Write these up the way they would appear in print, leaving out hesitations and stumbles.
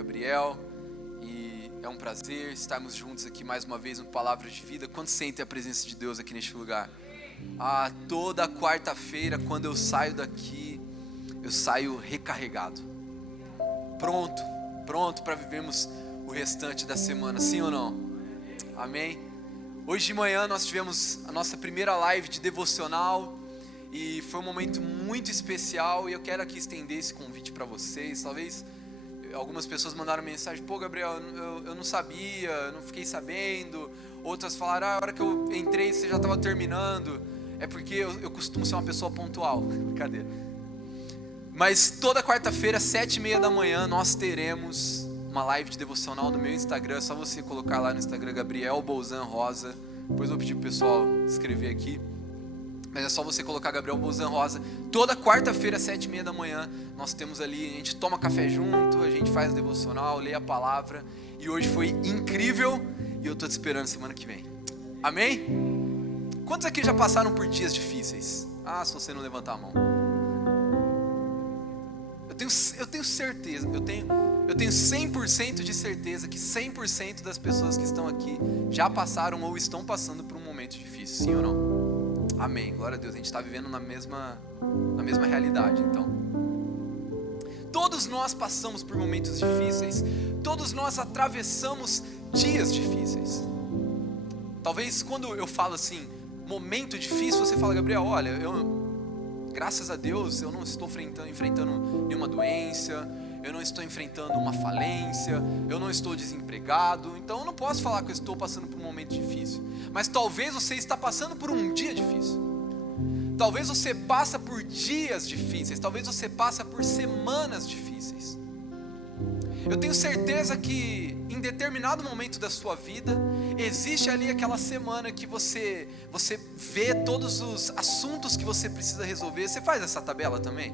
Gabriel, e é um prazer estarmos juntos aqui mais uma vez no Palavra de Vida. Quantos sentem a presença de Deus aqui neste lugar? Toda quarta-feira, quando eu saio daqui, eu saio recarregado, pronto para vivermos o restante da semana, sim ou não? Amém? Hoje de manhã nós tivemos a nossa primeira live de devocional e foi um momento muito especial, e eu quero aqui estender esse convite para vocês. Talvez algumas pessoas mandaram mensagem: pô, Gabriel, eu não sabia, eu não fiquei sabendo. Outras falaram: a hora que eu entrei você já estava terminando. É porque eu costumo ser uma pessoa pontual. Brincadeira. Mas toda quarta-feira, 7h30 da manhã, nós teremos uma live de devocional no meu Instagram. É só você colocar lá no Instagram Gabriel Bolzan Rosa. Depois eu vou pedir pro pessoal escrever aqui. Mas é só você colocar Gabriel Bolzan Rosa. Toda quarta-feira, 7h30 da manhã, nós temos ali, a gente toma café junto, a gente faz devocional, lê a palavra. E hoje foi incrível e eu estou te esperando semana que vem. Amém? Quantos aqui já passaram por dias difíceis? Se você não levantar a mão. Eu tenho certeza, eu tenho 100% de certeza que 100% das pessoas que estão aqui já passaram ou estão passando por um momento difícil, sim ou não? Amém, glória a Deus, a gente está vivendo na mesma realidade, então. Todos nós passamos por momentos difíceis, todos nós atravessamos dias difíceis. Talvez quando eu falo assim, momento difícil, você fala: Gabriel, olha, graças a Deus eu não estou enfrentando nenhuma doença, eu não estou enfrentando uma falência, eu não estou desempregado, então eu não posso falar que eu estou passando por um momento difícil. Mas talvez você está passando por um dia difícil, talvez você passa por dias difíceis, talvez você passa por semanas difíceis. Eu tenho certeza que em determinado momento da sua vida, existe ali aquela semana que você vê todos os assuntos que você precisa resolver. Você faz essa tabela também?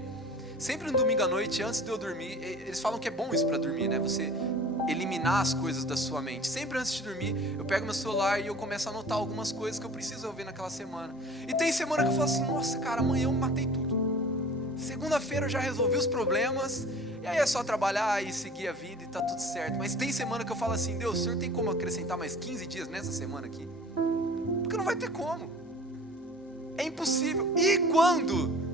Sempre no domingo à noite, antes de eu dormir, eles falam que é bom isso para dormir, né? Você eliminar as coisas da sua mente. Sempre antes de dormir, eu pego meu celular e eu começo a anotar algumas coisas que eu preciso resolver naquela semana. E tem semana que eu falo assim: nossa, cara, amanhã eu matei tudo. Segunda-feira eu já resolvi os problemas, e aí é só trabalhar e seguir a vida e tá tudo certo. Mas tem semana que eu falo assim: Deus, o Senhor tem como acrescentar mais 15 dias nessa semana aqui? Porque não vai ter como. É impossível. E quando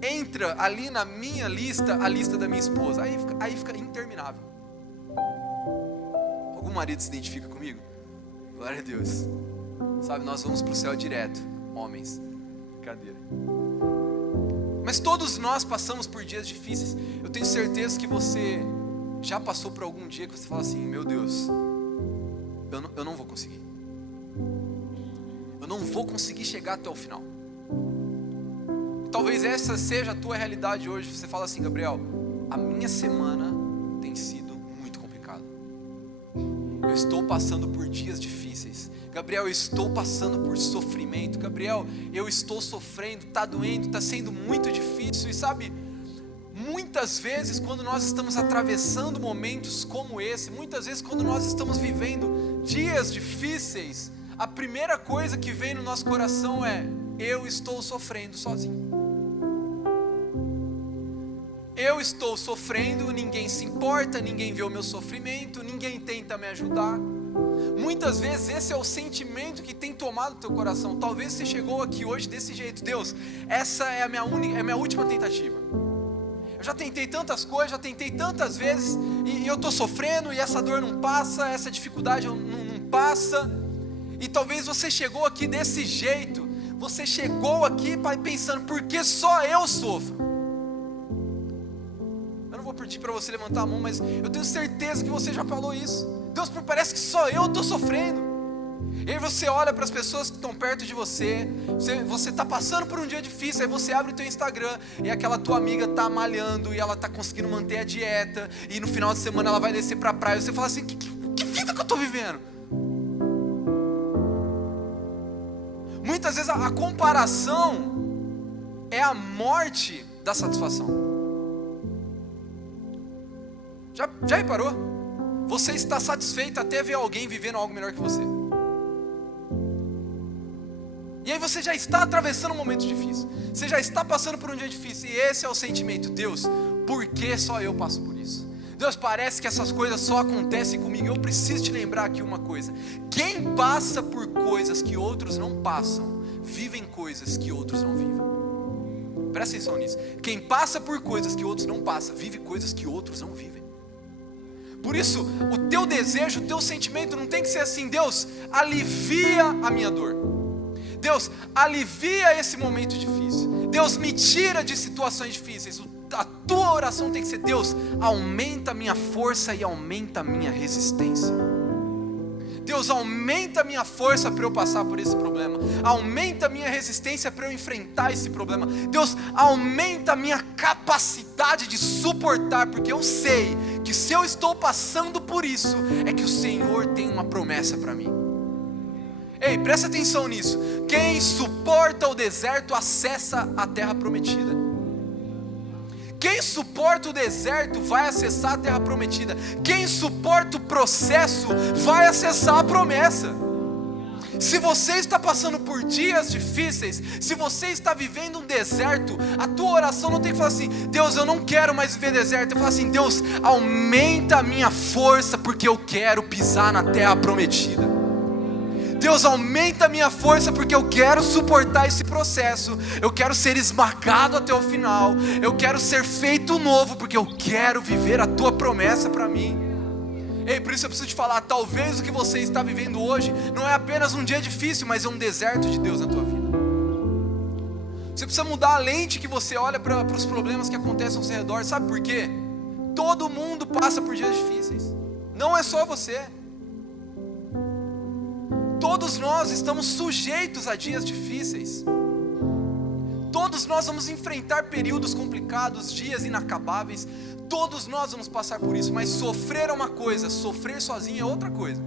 entra ali na minha lista, a lista da minha esposa, aí fica interminável. Algum marido se identifica comigo? Glória a Deus. Sabe, nós vamos para o céu direto, homens. Brincadeira. Mas todos nós passamos por dias difíceis. Eu tenho certeza que você já passou por algum dia que você fala assim: meu Deus, eu não vou conseguir. Eu não vou conseguir chegar até o final. Talvez essa seja a tua realidade hoje. Você fala assim: Gabriel, a minha semana tem sido muito complicada. Eu estou passando por dias difíceis. Gabriel, eu estou passando por sofrimento. Gabriel, eu estou sofrendo, está doendo, está sendo muito difícil. E sabe, muitas vezes quando nós estamos atravessando momentos como esse, muitas vezes quando nós estamos vivendo dias difíceis, a primeira coisa que vem no nosso coração é: eu estou sofrendo sozinho. Eu estou sofrendo, ninguém se importa, ninguém vê o meu sofrimento, ninguém tenta me ajudar. Muitas vezes esse é o sentimento que tem tomado o teu coração. Talvez você chegou aqui hoje desse jeito: Deus, essa é a minha última tentativa. Eu já tentei tantas coisas, já tentei tantas vezes, e eu estou sofrendo, e essa dor não passa, essa dificuldade não passa. E talvez você chegou aqui desse jeito, você chegou aqui pensando: por que só eu sofro? Eu não vou pedir para você levantar a mão, mas eu tenho certeza que você já falou isso. Deus, parece que só eu estou sofrendo. E aí você olha para as pessoas que estão perto de você está passando por um dia difícil, aí você abre o teu Instagram e aquela tua amiga está malhando e ela está conseguindo manter a dieta, e no final de semana ela vai descer para a praia, e você fala assim: que vida que eu estou vivendo? Muitas vezes a comparação é a morte da satisfação. Já reparou? Você está satisfeito até ver alguém vivendo algo melhor que você. E aí você já está atravessando um momento difícil, você já está passando por um dia difícil, e esse é o sentimento: Deus, por que só eu passo por isso? Deus, parece que essas coisas só acontecem comigo. Eu preciso te lembrar aqui uma coisa: quem passa por coisas que outros não passam, vivem coisas que outros não vivem. Presta atenção nisso. Quem passa por coisas que outros não passam, vive coisas que outros não vivem. Por isso, o teu desejo, o teu sentimento não tem que ser assim: Deus, alivia a minha dor. Deus, alivia esse momento difícil. Deus, me tira de situações difíceis. A tua oração tem que ser: Deus, aumenta a minha força e aumenta a minha resistência. Deus, aumenta a minha força para eu passar por esse problema. Aumenta a minha resistência para eu enfrentar esse problema. Deus, aumenta a minha capacidade de suportar, porque eu sei que se eu estou passando por isso, é que o Senhor tem uma promessa para mim. Ei, presta atenção nisso. Quem suporta o deserto acessa a terra prometida. Quem suporta o deserto vai acessar a terra prometida. Quem suporta o processo vai acessar a promessa. Se você está passando por dias difíceis, se você está vivendo um deserto, a tua oração não tem que falar assim: Deus, eu não quero mais viver deserto. Eu falo assim: Deus, aumenta a minha força, porque eu quero pisar na terra prometida. Deus, aumenta a minha força, porque eu quero suportar esse processo. Eu quero ser esmagado até o final. Eu quero ser feito novo, porque eu quero viver a tua promessa para mim. Ei, por isso eu preciso te falar: talvez o que você está vivendo hoje não é apenas um dia difícil, mas é um deserto de Deus na tua vida. Você precisa mudar a lente que você olha para os problemas que acontecem ao seu redor. Sabe por quê? Todo mundo passa por dias difíceis. Não é só você. Todos nós estamos sujeitos a dias difíceis. Todos nós vamos enfrentar períodos complicados, dias inacabáveis. Todos nós vamos passar por isso. Mas sofrer é uma coisa, sofrer sozinho é outra coisa.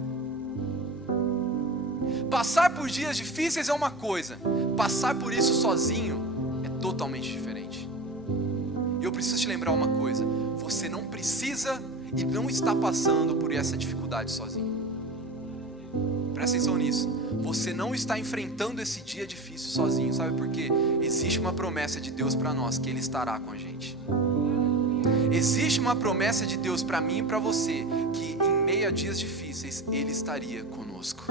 Passar por dias difíceis é uma coisa, passar por isso sozinho é totalmente diferente. E eu preciso te lembrar uma coisa: você não precisa e não está passando por essa dificuldade sozinho. Presta atenção nisso. Você não está enfrentando esse dia difícil sozinho. Sabe por quê? Existe uma promessa de Deus para nós, que Ele estará com a gente. Existe uma promessa de Deus para mim e para você, que em meio a dias difíceis Ele estaria conosco.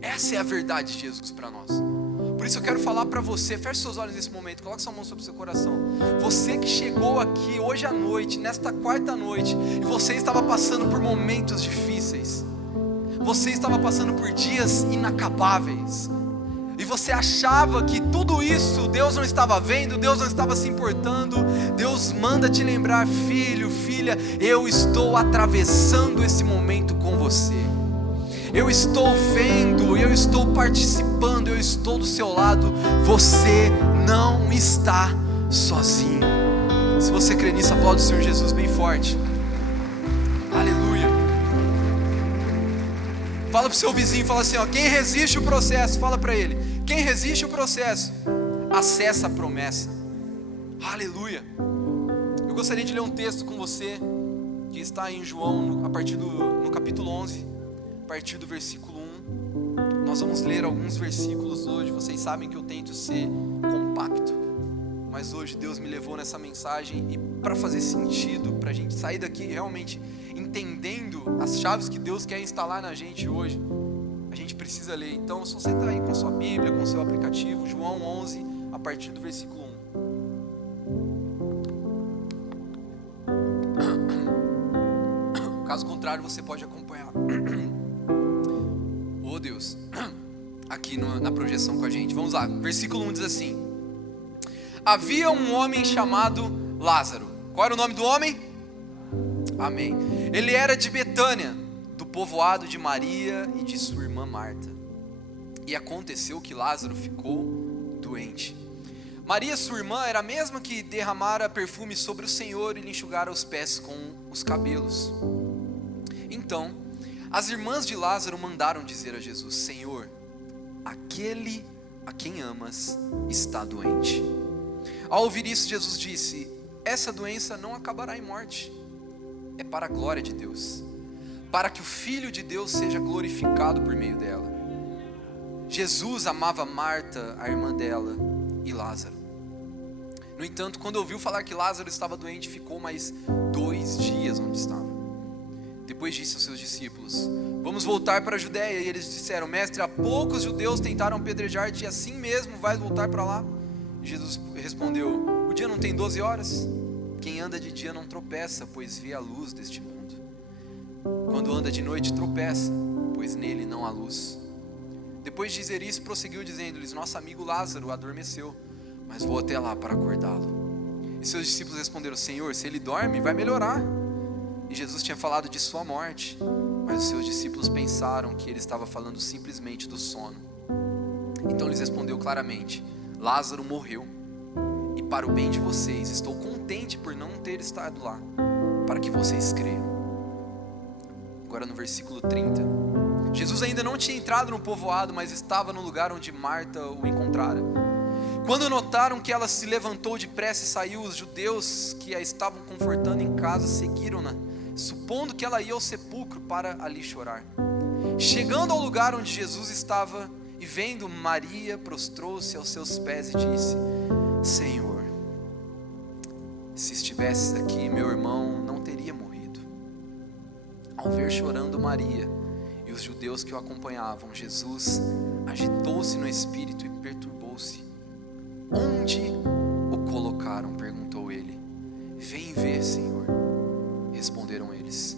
Essa é a verdade de Jesus para nós. Por isso eu quero falar para você: feche seus olhos nesse momento, coloque sua mão sobre o seu coração. Você que chegou aqui hoje à noite, nesta quarta noite, e você estava passando por momentos difíceis, você estava passando por dias inacabáveis, e você achava que tudo isso Deus não estava vendo, Deus não estava se importando. Deus manda te lembrar: filho, filha, eu estou atravessando esse momento com você. Eu estou vendo, eu estou participando, eu estou do seu lado. Você não está sozinho. Se você crê nisso, aplaude o Senhor Jesus bem forte. Aleluia. Fala para o seu vizinho, fala assim: ó, quem resiste o processo, fala para ele, quem resiste o processo, acessa a promessa. Aleluia. Eu gostaria de ler um texto com você, que está em João, no capítulo 11, a partir do versículo 1. Nós vamos ler alguns versículos hoje. Vocês sabem que eu tento ser compacto, mas hoje Deus me levou nessa mensagem, e para fazer sentido, para a gente sair daqui realmente entendendo as chaves que Deus quer instalar na gente hoje, a gente precisa ler. Então, se você está aí com a sua Bíblia, com o seu aplicativo, João 11, a partir do versículo 1. Caso contrário, você pode acompanhar. Oh Deus, aqui na projeção com a gente. Vamos lá, versículo 1 diz assim: havia um homem chamado Lázaro. Qual era o nome do homem? Amém. Ele era de Betânia, do povoado de Maria e de sua irmã Marta. E aconteceu que Lázaro ficou doente. Maria, sua irmã, era a mesma que derramara perfume sobre o Senhor e lhe enxugara os pés com os cabelos. Então, as irmãs de Lázaro mandaram dizer a Jesus: Senhor, aquele a quem amas está doente. Ao ouvir isso, Jesus disse: essa doença não acabará em morte, é para a glória de Deus, para que o Filho de Deus seja glorificado por meio dela. Jesus amava Marta, a irmã dela, e Lázaro. No entanto, quando ouviu falar que Lázaro estava doente, ficou mais Depois disse aos seus discípulos: vamos voltar para a Judéia. E eles disseram: mestre, há poucos judeus tentaram apedrejar-te, e assim mesmo vais voltar para lá? E Jesus respondeu: o dia não tem 12 horas? Quem anda de dia não tropeça, pois vê a luz deste mundo. Quando anda de noite tropeça, pois nele não há luz. Depois de dizer isso, prosseguiu dizendo-lhes: nosso amigo Lázaro adormeceu, mas vou até lá para acordá-lo. E seus discípulos responderam: Senhor, se ele dorme, vai melhorar. E Jesus tinha falado de sua morte, mas os seus discípulos pensaram que ele estava falando simplesmente do sono. Então lhes respondeu claramente: Lázaro morreu, e para o bem de vocês, estou contente por não ter estado lá, para que vocês creiam. Agora no versículo 30, Jesus ainda não tinha entrado no povoado, mas estava no lugar onde Marta o encontrara. Quando notaram que ela se levantou depressa e saiu, os judeus que a estavam confortando em casa seguiram-na, supondo que ela ia ao sepulcro para ali chorar. Chegando ao lugar onde Jesus estava e vendo Maria, prostrou-se aos seus pés e disse: Senhor, se estivesses aqui, meu irmão não teria morrido. Ao ver chorando Maria e os judeus que o acompanhavam, Jesus agitou-se no espírito e perturbou-se. Onde o colocaram? Perguntou ele. Vem ver, Senhor, responderam eles.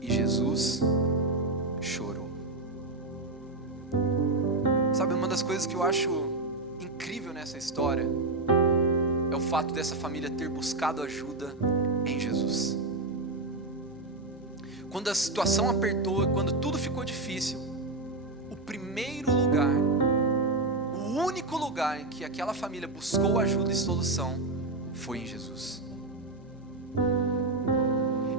E Jesus chorou. Sabe, uma das coisas que eu acho incrível nessa história é o fato dessa família ter buscado ajuda em Jesus. Quando a situação apertou, quando tudo ficou difícil, o primeiro lugar, o único lugar em que aquela família buscou ajuda e solução foi em Jesus.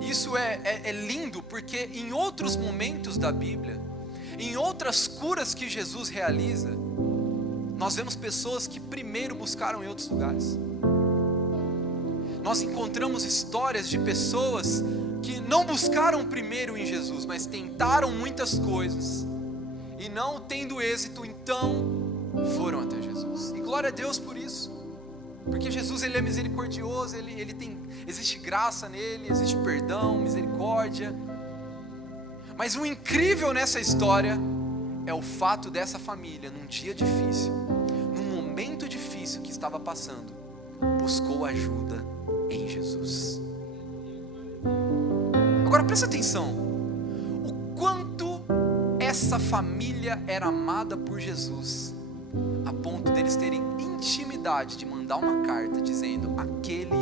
Isso é lindo, porque em outros momentos da Bíblia, em outras curas que Jesus realiza, nós vemos pessoas que primeiro buscaram em outros lugares. Nós encontramos histórias de pessoas que não buscaram primeiro em Jesus, mas tentaram muitas coisas, e não tendo êxito, então foram até Jesus. E glória a Deus por isso, porque Jesus, ele é misericordioso, existe graça nele, existe perdão, misericórdia. Mas o incrível nessa história é o fato dessa família, num dia difícil, num momento difícil que estava passando, buscou ajuda em Jesus. Agora presta atenção, o quanto essa família era amada por Jesus, a ponto deles terem intimidade de mandar uma carta dizendo: aquele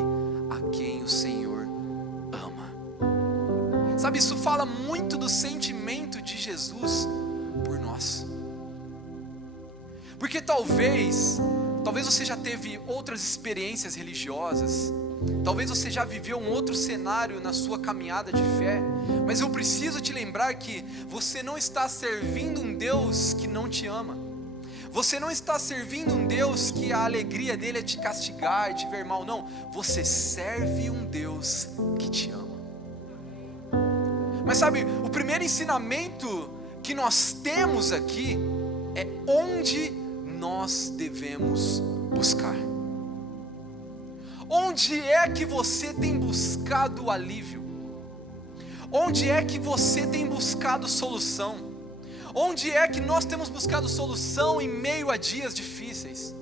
a quem o Senhor ama. Sabe, isso fala muito do sentimento de Jesus por nós. Porque talvez você já teve outras experiências religiosas, talvez você já viveu um outro cenário na sua caminhada de fé, mas eu preciso te lembrar que você não está servindo um Deus que não te ama. Você não está servindo um Deus que a alegria dele é te castigar e te ver mal, não. Você serve um Deus que te ama. Mas sabe, o primeiro ensinamento que nós temos aqui é onde nós devemos buscar. Onde é que você tem buscado alívio? Onde é que você tem buscado solução? Onde é que nós temos buscado solução em meio a dias difíceis?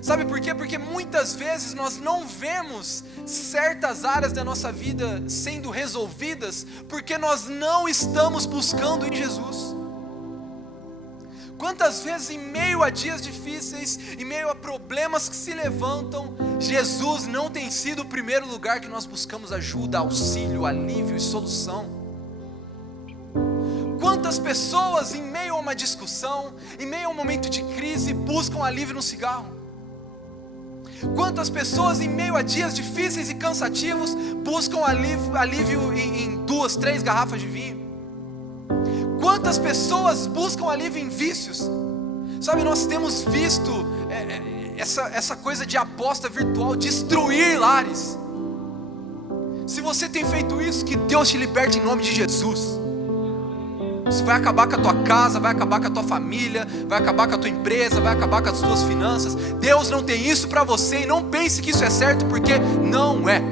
Sabe por quê? Porque muitas vezes nós não vemos certas áreas da nossa vida sendo resolvidas porque nós não estamos buscando em Jesus. Quantas vezes em meio a dias difíceis, em meio a problemas que se levantam, Jesus não tem sido o primeiro lugar que nós buscamos ajuda, auxílio, alívio e solução? Quantas pessoas em meio a uma discussão, em meio a um momento de crise, buscam alívio no cigarro? Quantas pessoas em meio a dias difíceis e cansativos buscam alívio em 2, 3 garrafas de vinho? Quantas pessoas buscam alívio em vícios? Sabe, nós temos visto essa coisa de aposta virtual destruir lares. Se você tem feito isso, que Deus te liberte em nome de Jesus. Isso vai acabar com a tua casa, vai acabar com a tua família, vai acabar com a tua empresa, vai acabar com as tuas finanças. Deus não tem isso para você, e não pense que isso é certo, porque não é.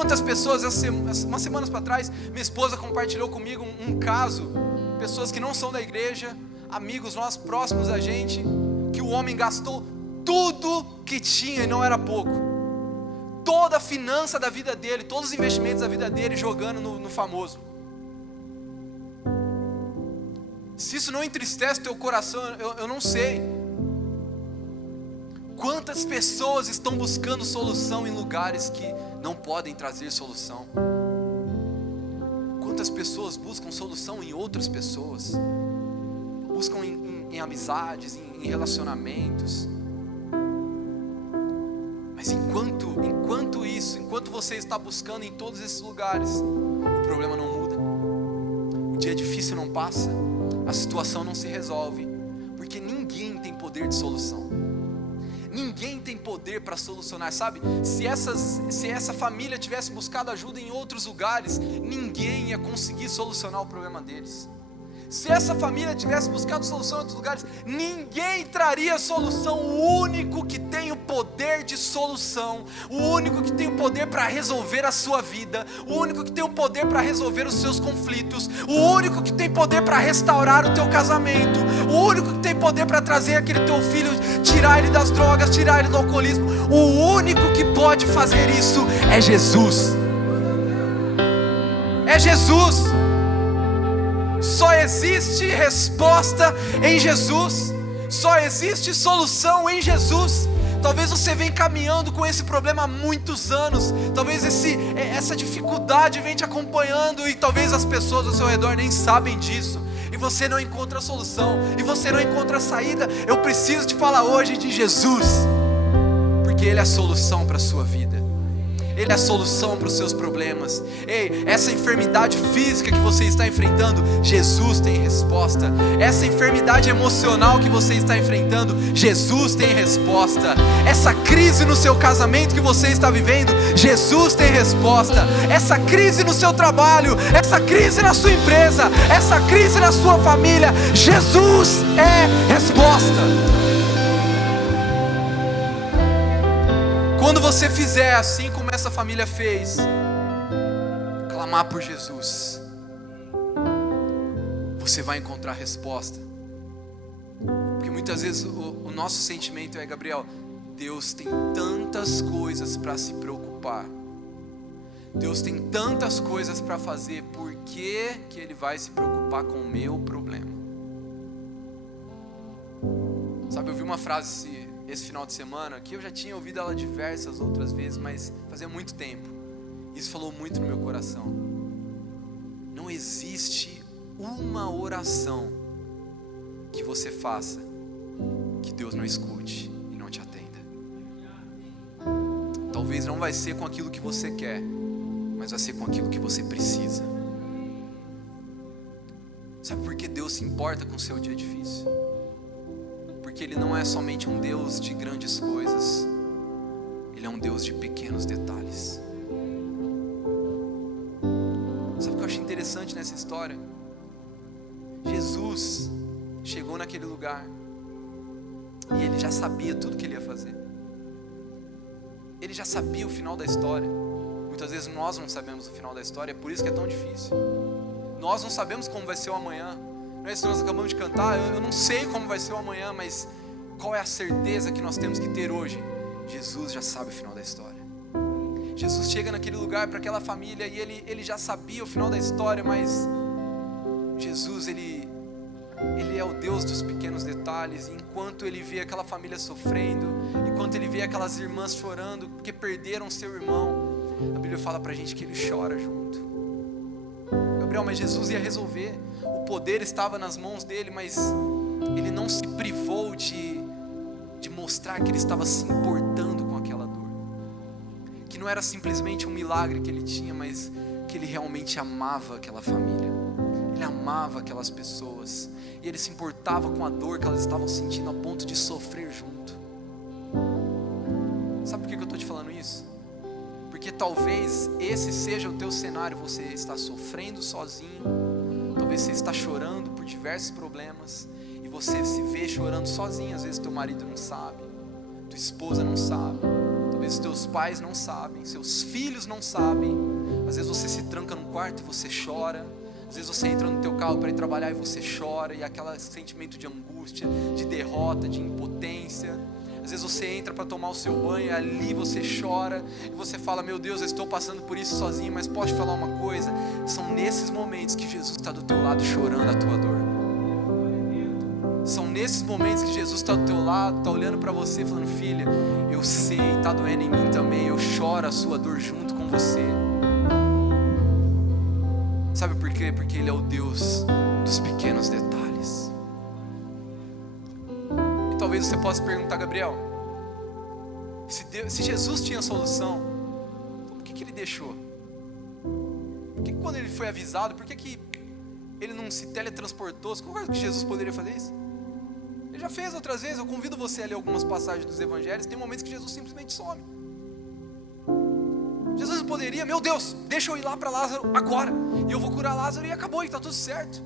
Quantas pessoas, umas semanas para trás, minha esposa compartilhou comigo um caso, pessoas que não são da igreja, amigos nossos, próximos a gente, que o homem gastou tudo que tinha e não era pouco, toda a finança da vida dele, todos os investimentos da vida dele jogando no famoso. Se isso não entristece teu coração, eu não sei. Quantas pessoas estão buscando solução em lugares que não podem trazer solução? Quantas pessoas buscam solução em outras pessoas? Buscam em amizades, em relacionamentos. Mas enquanto você está buscando em todos esses lugares, o problema não muda, o dia difícil não passa, a situação não se resolve, porque ninguém tem poder de solução. Ninguém tem poder para solucionar, sabe? Se essa família tivesse buscado ajuda em outros lugares, ninguém ia conseguir solucionar o problema deles. Se essa família tivesse buscado solução em outros lugares, ninguém traria solução. O único que tem o poder de solução, o único que tem o poder para resolver a sua vida, o único que tem o poder para resolver os seus conflitos, o único que tem poder para restaurar o teu casamento, o único que tem poder para trazer aquele teu filho, tirar ele das drogas, tirar ele do alcoolismo, o único que pode fazer isso é Jesus. É Jesus. Só existe resposta em Jesus, só existe solução em Jesus. Talvez você venha caminhando com esse problema há muitos anos, talvez essa dificuldade venha te acompanhando, e talvez as pessoas ao seu redor nem sabem disso, e você não encontra a solução, e você não encontra a saída. Eu preciso te falar hoje de Jesus, porque Ele é a solução para a sua vida. Ele é a solução para os seus problemas. Ei, essa enfermidade física que você está enfrentando, Jesus tem resposta. Essa enfermidade emocional que você está enfrentando, Jesus tem resposta. Essa crise no seu casamento que você está vivendo, Jesus tem resposta. Essa crise no seu trabalho, essa crise na sua empresa, essa crise na sua família, Jesus é resposta. Quando você fizer assim como essa família fez, clamar por Jesus, você vai encontrar resposta. Porque muitas vezes o nosso sentimento é: Gabriel, Deus tem tantas coisas para se preocupar, Deus tem tantas coisas para fazer, por que Ele vai se preocupar com o meu problema? Sabe, eu vi uma frase esse final de semana, que eu já tinha ouvido ela diversas outras vezes, mas fazia muito tempo. Isso falou muito no meu coração. Não existe uma oração que você faça que Deus não escute e não te atenda. Talvez não vai ser com aquilo que você quer, mas vai ser com aquilo que você precisa. Sabe por que Deus se importa com o seu dia difícil? Porque Ele não é somente um Deus de grandes coisas, Ele é um Deus de pequenos detalhes. Sabe o que eu acho interessante nessa história? Jesus chegou naquele lugar e Ele já sabia tudo que Ele ia fazer. Ele já sabia o final da história. Muitas vezes nós não sabemos o final da história, é por isso que é tão difícil. Nós não sabemos como vai ser o amanhã. Não é isso que nós acabamos de cantar? Eu não sei como vai ser o amanhã, mas qual é a certeza que nós temos que ter hoje? Jesus já sabe o final da história. Jesus chega naquele lugar para aquela família e ele já sabia o final da história, mas Jesus, ele é o Deus dos pequenos detalhes. E enquanto Ele vê aquela família sofrendo, enquanto Ele vê aquelas irmãs chorando porque perderam seu irmão, a Bíblia fala pra gente que Ele chora junto. Gabriel, mas Jesus ia resolver. O poder estava nas mãos dele, mas Ele não se privou de mostrar que Ele estava se importando com aquela dor, que não era simplesmente um milagre que Ele tinha, mas que Ele realmente amava aquela família, Ele amava aquelas pessoas, e Ele se importava com a dor que elas estavam sentindo a ponto de sofrer junto. Sabe por que eu estou te falando isso? Porque talvez esse seja o teu cenário. Você está sofrendo sozinho, talvez você está chorando por diversos problemas, e você se vê chorando sozinho. Às vezes teu marido não sabe, tua esposa não sabe, talvez vezes teus pais não sabem, seus filhos não sabem. Às vezes você se tranca no quarto e você chora. Às vezes você entra no teu carro para ir trabalhar e você chora. E aquele sentimento de angústia, de derrota, de impotência. Às vezes você entra para tomar o seu banho e ali você chora. E você fala, meu Deus, eu estou passando por isso sozinho. Mas posso te falar uma coisa? São nesses momentos que Jesus está do teu lado chorando a tua dor. São nesses momentos que Jesus está do teu lado, está olhando para você falando, filha, eu sei, está doendo em mim também, eu choro a sua dor junto com você. Sabe por quê? Porque Ele é o Deus dos pequenos detalhes. E talvez você possa perguntar, Gabriel, se Jesus tinha solução, então por que Ele deixou? Por que quando Ele foi avisado, por que Ele não se teletransportou? Você concorda que Jesus poderia fazer isso? Ele já fez outras vezes. Eu convido você a ler algumas passagens dos evangelhos. Tem momentos que Jesus simplesmente some. Jesus poderia, meu Deus, deixa eu ir lá para Lázaro agora, e eu vou curar Lázaro e acabou, e está tudo certo.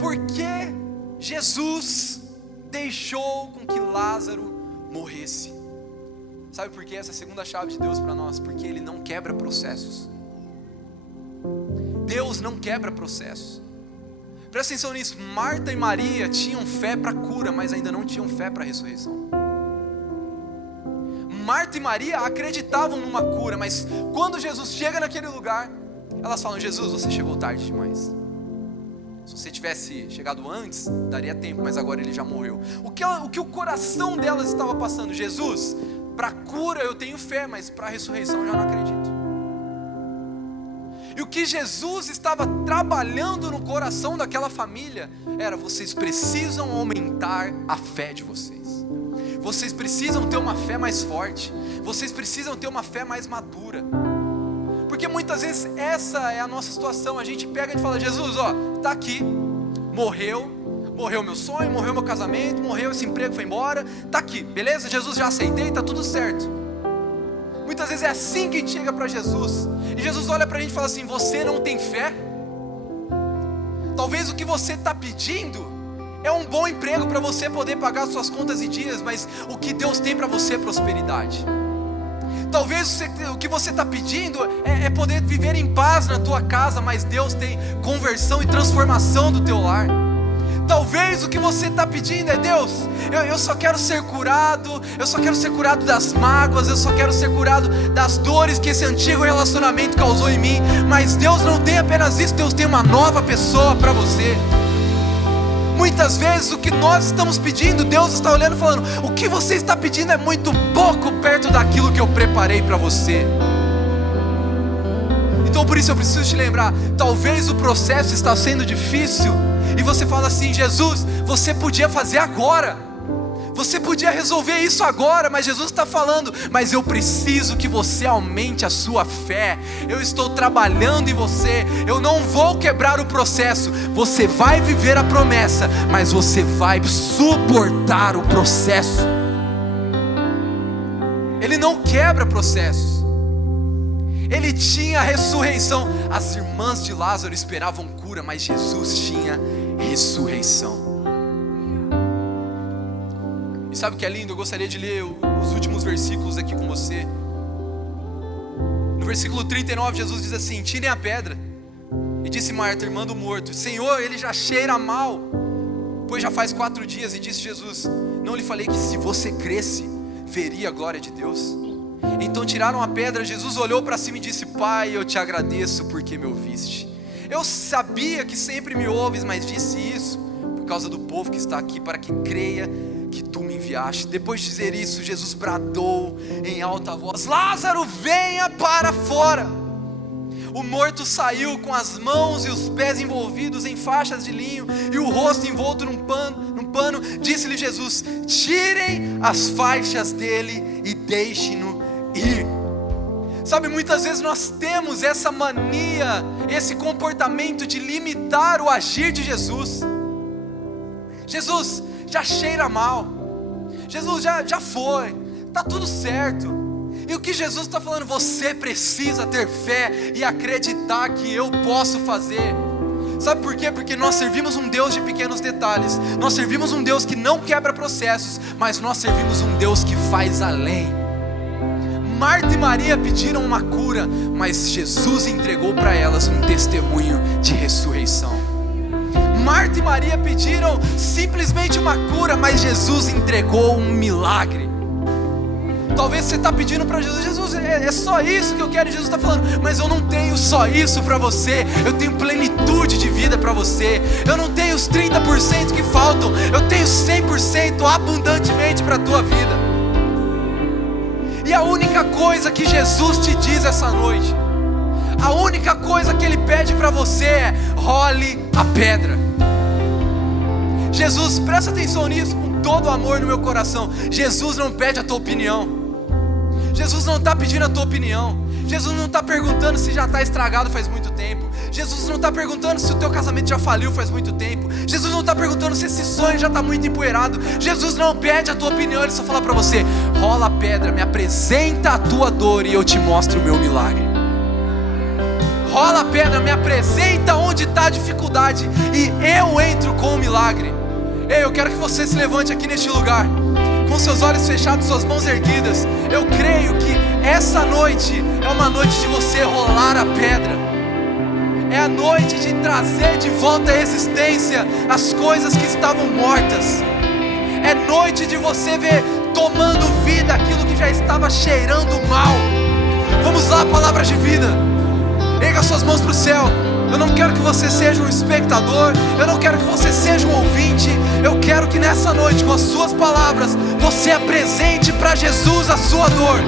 Por que Jesus deixou com que Lázaro morresse? Sabe por que essa é a segunda chave de Deus para nós? Porque Ele não quebra processos. Deus não quebra processos. Presta atenção nisso. Marta e Maria tinham fé para a cura, mas ainda não tinham fé para a ressurreição. Marta e Maria acreditavam numa cura, mas quando Jesus chega naquele lugar, elas falam, Jesus, você chegou tarde demais. Se você tivesse chegado antes, daria tempo, mas agora Ele já morreu. O que o coração delas estava passando? Jesus, para a cura eu tenho fé, mas para a ressurreição eu já não acredito. E o que Jesus estava trabalhando no coração daquela família era, vocês precisam aumentar a fé de vocês. Vocês precisam ter uma fé mais forte. Vocês precisam ter uma fé mais madura. Porque muitas vezes essa é a nossa situação. A gente pega e fala, Jesus, ó, tá aqui, morreu meu sonho, morreu meu casamento, morreu esse emprego, foi embora, tá aqui, beleza? Jesus, já aceitei, tá tudo certo. Muitas vezes é assim que a gente chega para Jesus. E Jesus olha para a gente e fala assim, você não tem fé? Talvez o que você está pedindo é um bom emprego para você poder pagar suas contas e dias, mas o que Deus tem para você é prosperidade. Talvez o que você está pedindo é poder viver em paz na tua casa, mas Deus tem conversão e transformação do teu lar. Talvez o que você está pedindo é, Deus, eu só quero ser curado, eu só quero ser curado das mágoas, eu só quero ser curado das dores que esse antigo relacionamento causou em mim. Mas Deus não tem apenas isso, Deus tem uma nova pessoa para você. Muitas vezes o que nós estamos pedindo, Deus está olhando e falando, o que você está pedindo é muito pouco perto daquilo que eu preparei para você. Então por isso eu preciso te lembrar, talvez o processo está sendo difícil, e você fala assim, Jesus, você podia fazer agora, você podia resolver isso agora, mas Jesus está falando, mas eu preciso que você aumente a sua fé, eu estou trabalhando em você, eu não vou quebrar o processo, você vai viver a promessa, mas você vai suportar o processo. Ele não quebra processos. Ele tinha ressurreição. As irmãs de Lázaro esperavam cura, mas Jesus tinha ressurreição. E sabe o que é lindo? Eu gostaria de ler os últimos versículos aqui com você. No versículo 39, Jesus diz assim, tirem a pedra. E disse Marta, irmã do morto, Senhor, ele já cheira mal, pois já faz 4 dias. E disse Jesus, não lhe falei que se você cresce, veria a glória de Deus? Então tiraram a pedra. Jesus olhou para cima e disse, Pai, eu te agradeço porque me ouviste. Eu sabia que sempre me ouves, mas disse isso por causa do povo que está aqui, para que creia que tu me enviaste. Depois de dizer isso, Jesus bradou em alta voz, Lázaro, venha para fora. O morto saiu com as mãos e os pés envolvidos em faixas de linho e o rosto envolto num pano. Disse-lhe Jesus, tirem as faixas dele e deixem-no ir. Sabe, muitas vezes nós temos essa mania, esse comportamento de limitar o agir de Jesus. Jesus, já cheira mal. Jesus, já foi, está tudo certo. E o que Jesus está falando? Você precisa ter fé e acreditar que eu posso fazer. Sabe por quê? Porque nós servimos um Deus de pequenos detalhes. Nós servimos um Deus que não quebra processos, mas nós servimos um Deus que faz além. Marta e Maria pediram uma cura, mas Jesus entregou para elas um testemunho de ressurreição. Marta e Maria pediram simplesmente uma cura, mas Jesus entregou um milagre. Talvez você está pedindo para Jesus: Jesus, é só isso que eu quero. E Jesus está falando: mas eu não tenho só isso para você, eu tenho plenitude de vida para você. Eu não tenho os 30% que faltam, eu tenho 100% abundantemente para a tua vida. E a única coisa que Jesus te diz essa noite, a única coisa que Ele pede para você é: role a pedra. Jesus, presta atenção nisso com todo o amor no meu coração. Jesus não pede a tua opinião. Jesus não está pedindo a tua opinião. Jesus não está perguntando se já está estragado faz muito tempo. Jesus não está perguntando se o teu casamento já faliu faz muito tempo. Jesus não está perguntando se esse sonho já está muito empoeirado. Jesus não pede a tua opinião, Ele só fala para você: rola a pedra, me apresenta a tua dor e eu te mostro o meu milagre. Rola a pedra, me apresenta onde está a dificuldade e eu entro com o milagre. Ei, eu quero que você se levante aqui neste lugar, com seus olhos fechados, suas mãos erguidas. Eu creio que essa noite é uma noite de você rolar a pedra. É a noite de trazer de volta à existência as coisas que estavam mortas. É noite de você ver tomando vida aquilo que já estava cheirando mal. Vamos lá, palavra de vida. Erga suas mãos para o céu. Eu não quero que você seja um espectador, eu não quero que você seja um ouvinte. Eu quero que nessa noite, com as suas palavras, você apresente para Jesus a sua dor.